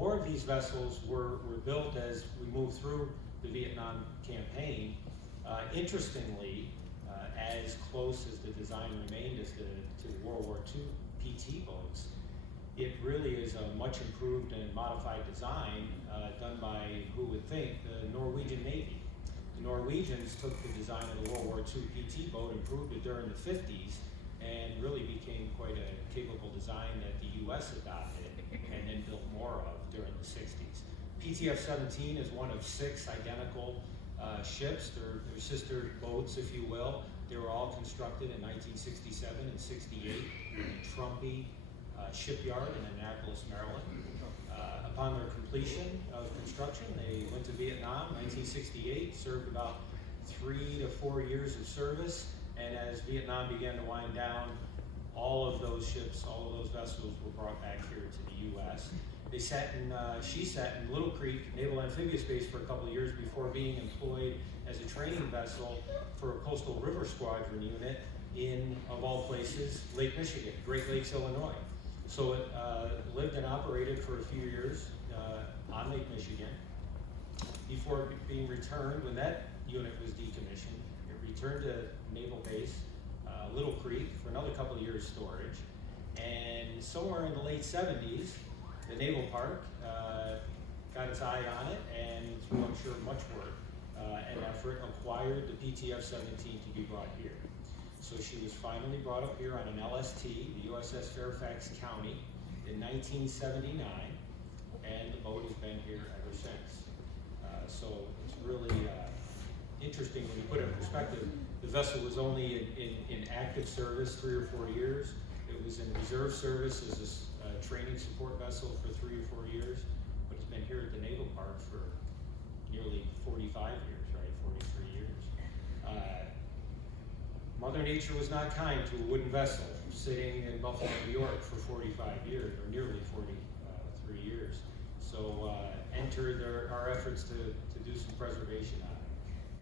More of these vessels were built as we moved through the Vietnam campaign. Interestingly, as close as the design remained as to World War II PT boats, it really is a much improved and modified design done by, who would think, the Norwegian Navy. The Norwegians took the design of the World War II PT boat, improved it during the 50s, and really became quite a capable design that the US adopted and then built more of during the 60s. PTF-17 is one of 6 identical ships. They're sister boats, if you will. They were all constructed in 1967 and 68 in Trumpy shipyard in Annapolis, Maryland. Upon their completion of construction, they went to Vietnam, 1968, served about 3 to 4 years of service, and as Vietnam began to wind down, all of those ships, all of those vessels were brought back here to the U.S. They sat in, she sat in Little Creek Naval Amphibious Base for a couple of years before being employed as a training vessel for a coastal river squadron unit in, of all places, Lake Michigan, Great Lakes, Illinois. So it lived and operated for a few years on Lake Michigan before being returned. When that unit was decommissioned, it returned to Naval Base, Little Creek, for another couple of years storage. And somewhere in the late 70s, the Naval Park got its eye on it, and through, I'm sure, much work and effort, acquired the PTF-17 to be brought here. So she was finally brought up here on an LST, the USS Fairfax County, in 1979, and the boat has been here ever since. So it's really interesting when you put it in perspective. The vessel was only in active service 3 or 4 years. It was in reserve service as a training support vessel for 3 or 4 years, but it's been here at the Naval Park for nearly 45 years, right? 43 years. Mother Nature was not kind to a wooden vessel sitting in Buffalo, New York for 45 years, or nearly 43 years. So entered our efforts to do some preservation on it.